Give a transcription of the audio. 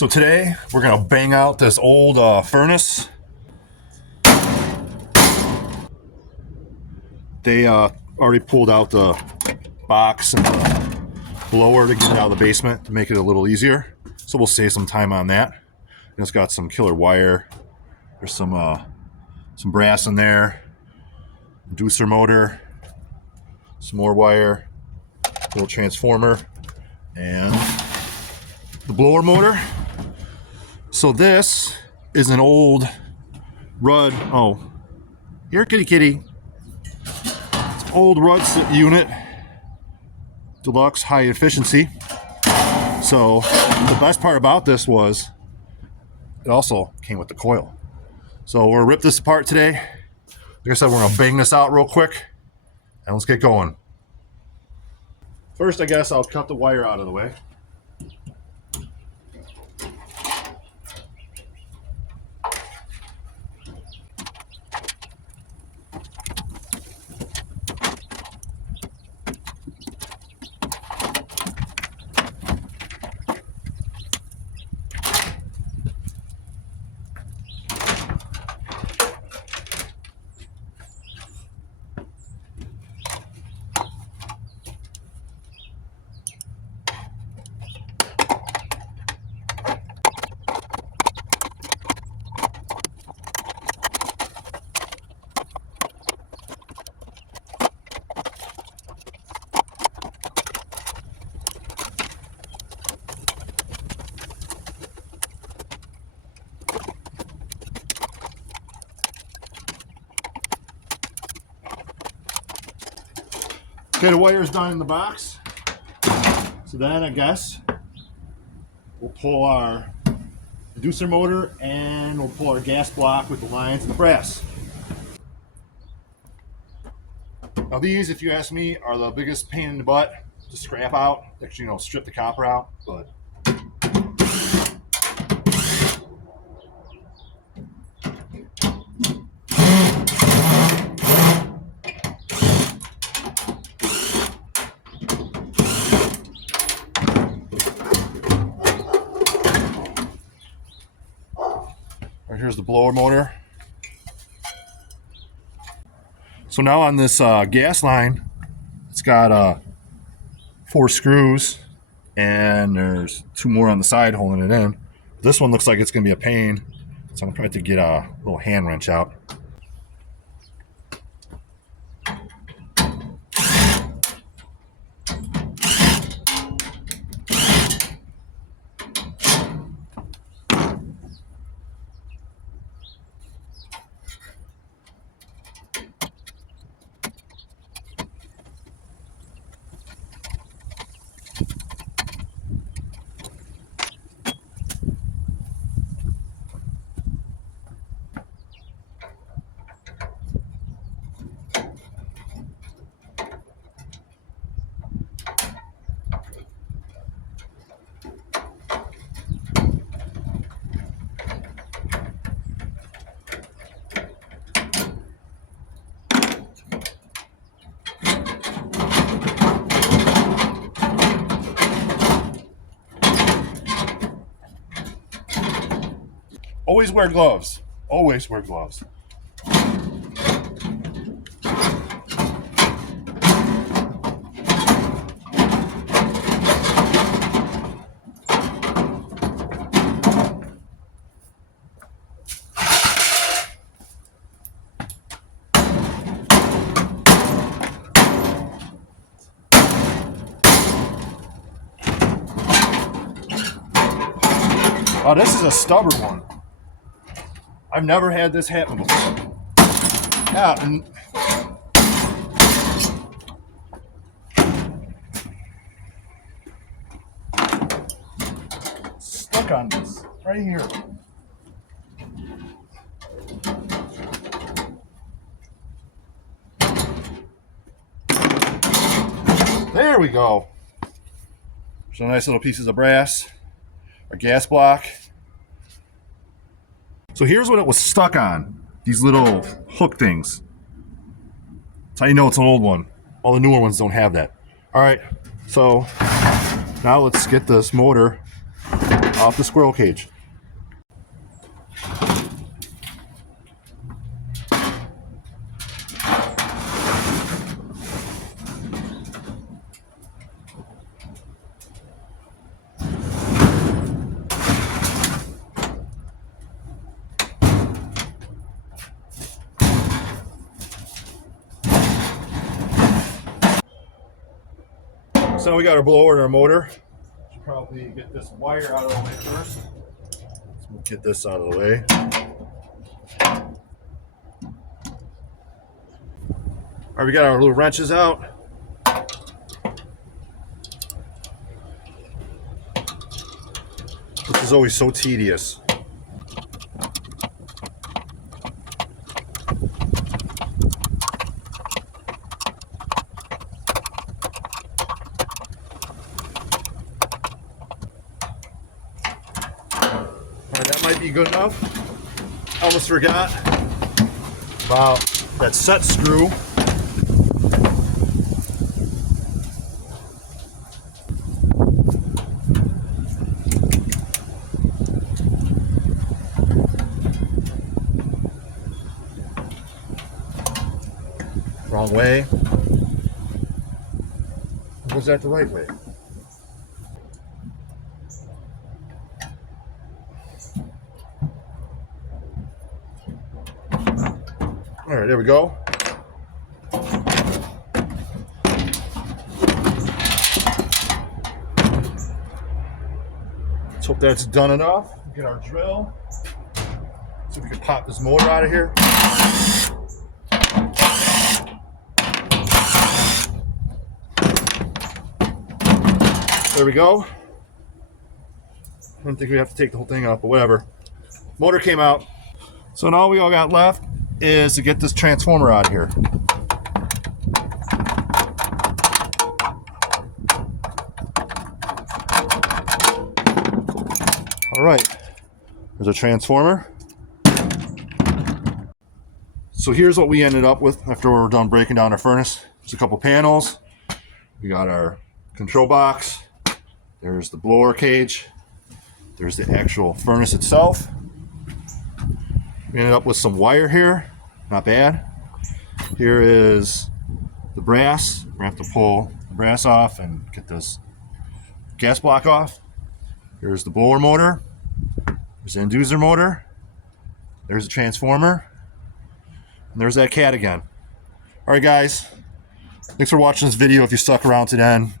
So today we're gonna bang out this old furnace. They already pulled out the box and the blower to get it out of the basement to make it a little easier. So we'll save some time on that. And it's got some killer wire. There's some brass in there, inducer motor, some more wire, little transformer, and the blower motor. So this is an old Ruud. Oh, here, kitty kitty. It's an old Ruud unit, deluxe, high efficiency. So the best part about this was it also came with the coil. So we're gonna rip this apart today. Like I said, we're gonna bang this out real quick, and let's get going. First, I guess I'll cut the wire out of the way. Okay, the wire's done in the box. So then I guess we'll pull our inducer motor and we'll pull our gas block with the lines and the brass. Now these, if you ask me, are the biggest pain in the butt to scrap out. Actually, strip the copper out, but here's the blower motor. So now on this gas line, it's got 4 screws, and there's 2 more on the side holding it in. This one looks like it's going to be a pain, so I'm going to try to get a little hand wrench out. Always wear gloves. Always wear gloves. Oh, this is a stubborn one. I've never had this happen before. Yeah, and stuck on this right here. There we go. Some nice little pieces of brass. Our gas block. So here's what it was stuck on. These little hook things. That's how you know it's an old one. All the newer ones don't have that. All right, so now let's get this motor off the squirrel cage. So we got our blower and our motor. Should probably get this wire out of the way first. Let's get this out of the way. All right, we got our little wrenches out. This is always so tedious. That might be good enough. I almost forgot about that set screw. Wrong way. Or was that the right way? All right, there we go. Let's hope that's done enough. Get our drill. See if we can pop this motor out of here. There we go. I don't think we have to take the whole thing out, but whatever. Motor came out. So now all we all got left is to get this transformer out of here. All right, there's a transformer. So here's what we ended up with after we're done breaking down our furnace. There's a couple panels. We got our control box. There's the blower cage. There's the actual furnace itself. We ended up with some wire here. Not bad. Here is the brass. We have to pull the brass off and get this gas block off. Here's the blower motor. There's the inducer motor. There's the transformer. And there's that cat again. All right, guys. Thanks for watching this video. If you stuck around to the end,